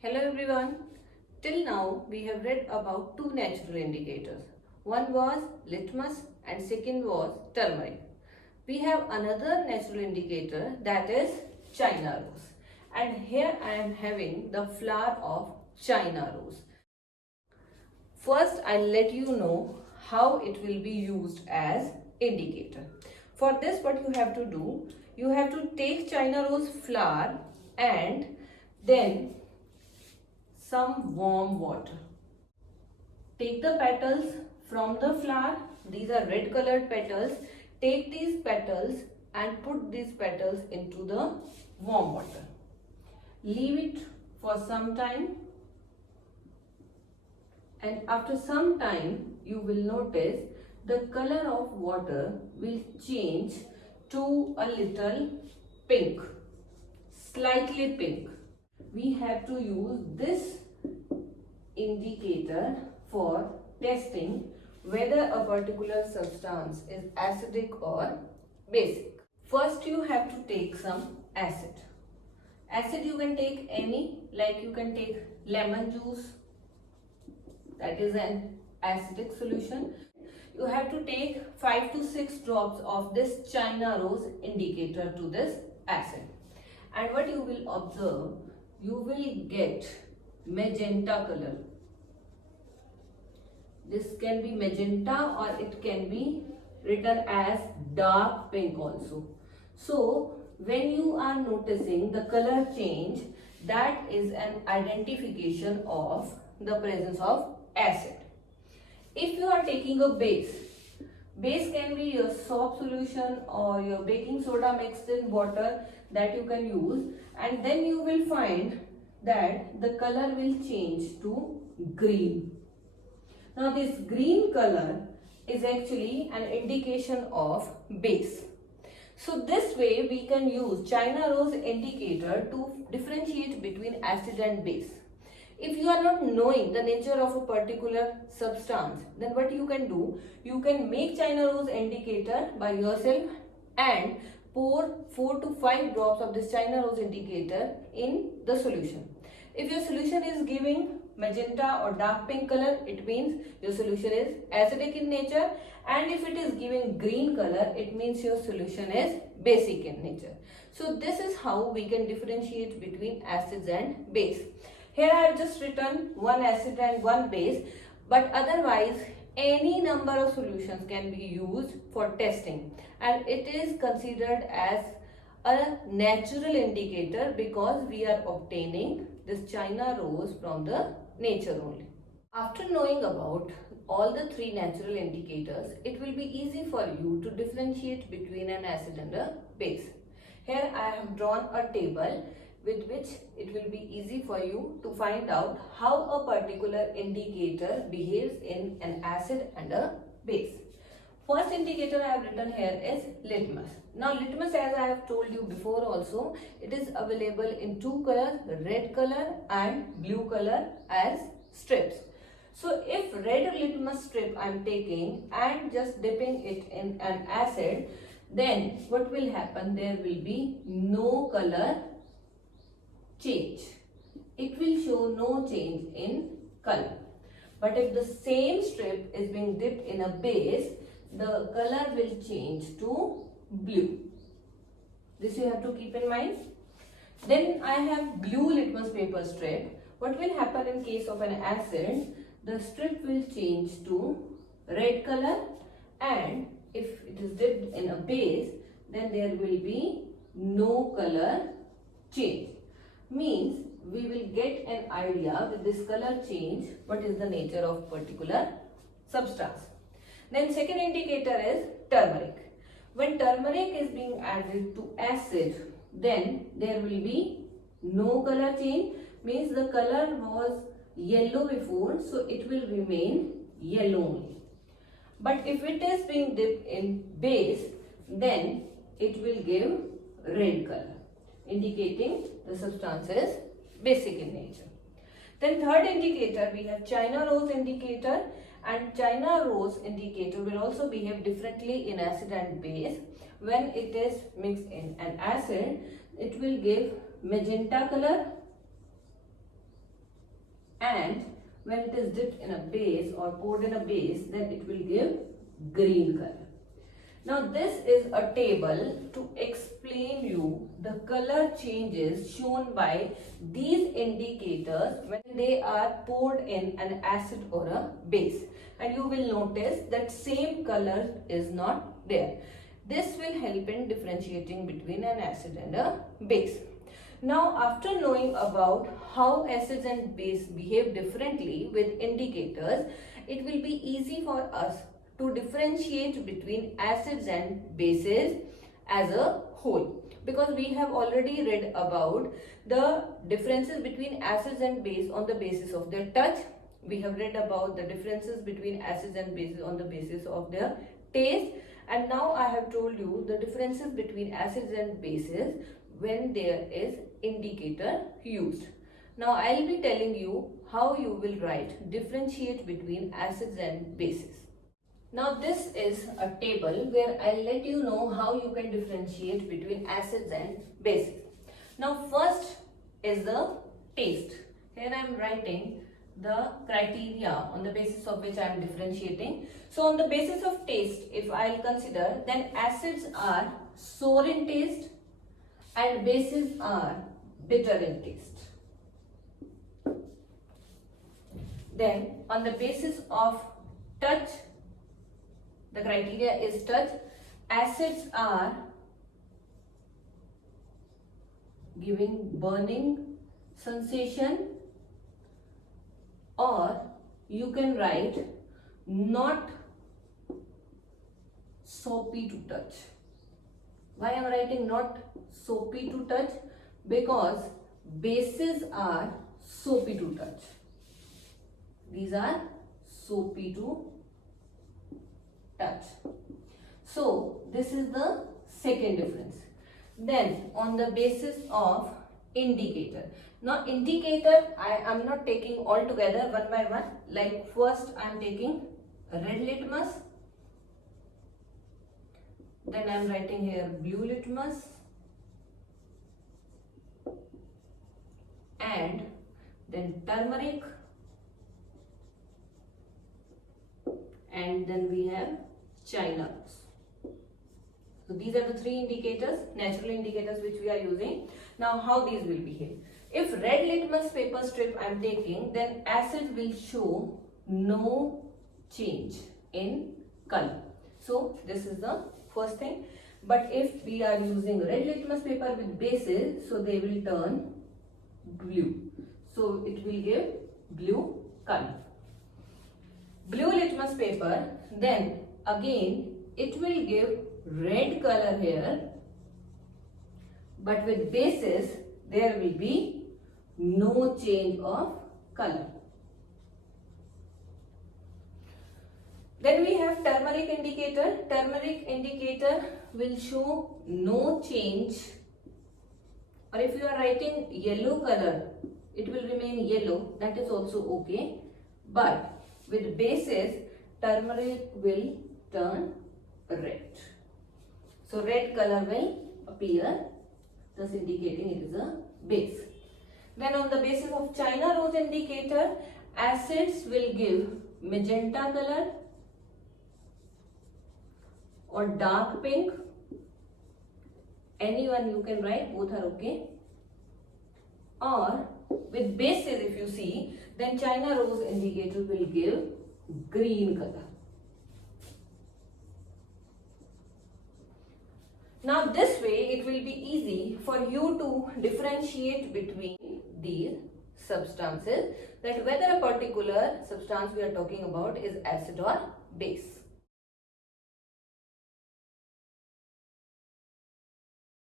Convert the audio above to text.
Hello everyone. Till now we have read about two natural indicators. One was litmus and second was turmeric. We have another natural indicator, that is China rose. And here I am having the flower of China rose. First I'll let you know how it will be used as indicator. For this what you have to do, you have to take China rose flower and then some warm water. Take the petals from the flower. These are red colored petals. Take these petals and put these petals into the warm water. Leave it for some time, and after some time you will notice the color of water will change to a little pink, slightly pink. We have to use this indicator for testing whether a particular substance is acidic or basic. First you have to take some acid. Acid you can take any, like you can take lemon juice, that is an acidic solution. You have to take 5 to 6 drops of this China rose indicator to this acid. And what you will observe, you will get magenta color. This can be magenta or it can be written as dark pink also. So when you are noticing the color change, that is an identification of the presence of acid. If you are taking a base can be your soap solution or your baking soda mixed in water that you can use, and then you will find that the color will change to green. Now this green color is actually an indication of base. So this way we can use China rose indicator to differentiate between acid and base. If you are not knowing the nature of a particular substance, then what you can do, you can make China rose indicator by yourself and pour 4 to 5 drops of this China rose indicator in the solution. If your solution is giving magenta or dark pink color, it means your solution is acidic in nature, and if it is giving green color, it means your solution is basic in nature. So this is how we can differentiate between acids and base. Here I have just written one acid and one base, but otherwise any number of solutions can be used for testing, and it is considered as a natural indicator because we are obtaining this China rose from the nature only. After knowing about all the three natural indicators, it will be easy for you to differentiate between an acid and a base. Here I have drawn a table with which it will be easy for you to find out how a particular indicator behaves in an acid and a base. First indicator I have written here is litmus. Now litmus, as I have told you before also, it is available in two colors, red color and blue color as strips. So if red litmus strip I am taking and just dipping it in an acid, then what will happen? There will be no color change. It will show no change in color. But if the same strip is being dipped in a base, the color will change to blue. This you have to keep in mind. Then I have blue litmus paper strip. What will happen in case of an acid? The strip will change to red color, and if it is dipped in a base, then there will be no color change. Means we will get an idea with this color change what is the nature of particular substance. Then second indicator is turmeric. When turmeric is being added to acid, then there will be no color change, means the color was yellow before, so it will remain yellow only. But if it is being dipped in base, then it will give red color, indicating the substance is basic in nature. Then third indicator, we have China rose indicator, and China rose indicator will also behave differently in acid and base. When it is mixed in an acid, it will give magenta color, and when it is dipped in a base or poured in a base, then it will give green color. Now this is a table to explain you the color changes shown by these indicators when they are poured in an acid or a base, and you will notice that same color is not there. This will help in differentiating between an acid and a base. Now after knowing about how acids and base behave differently with indicators, it will be easy for us to differentiate between acids and bases as a whole, because we have already read about the differences between acids and base on the basis of their touch. We have read about the differences between acids and bases on the basis of their taste, and now I have told you the differences between acids and bases when there is indicator used. Now I will be telling you how you will write differentiate between acids and bases. Now this is a table where I'll let you know how you can differentiate between acids and bases. Now first is the taste. Here I am writing the criteria on the basis of which I am differentiating. So on the basis of taste, if I'll consider, then acids are sour in taste and bases are bitter in taste. Then on the basis of touch, the criteria is touch. Acids are giving burning sensation, or you can write not soapy to touch. Why I am writing not soapy to touch? Because bases are soapy to touch. These are soapy to touch. So this is the second difference. Then on the basis of indicator. Now indicator I am not taking all together one by one. Like first I am taking red litmus. Then I am writing here blue litmus. And then turmeric. And then we have China rose. So these are the three indicators, natural indicators which we are using. Now how these will behave? If red litmus paper strip I am taking, then acid will show no change in color. So this is the first thing. But if we are using red litmus paper with bases, so they will turn blue. So it will give blue color. Blue litmus paper, then again it will give red color here, but with bases there will be no change of color. Then we have turmeric indicator. Turmeric indicator will show no change, or if you are writing yellow color, it will remain yellow, that is also okay. But with bases, turmeric will turn red. So red color will appear, thus indicating it is a base. Then on the basis of China rose indicator, acids will give magenta color or dark pink. Anyone you can write, both are okay. Or with bases, if you see, then China rose indicator will give green color. Now this way it will be easy for you to differentiate between these substances, that whether a particular substance we are talking about is acid or base.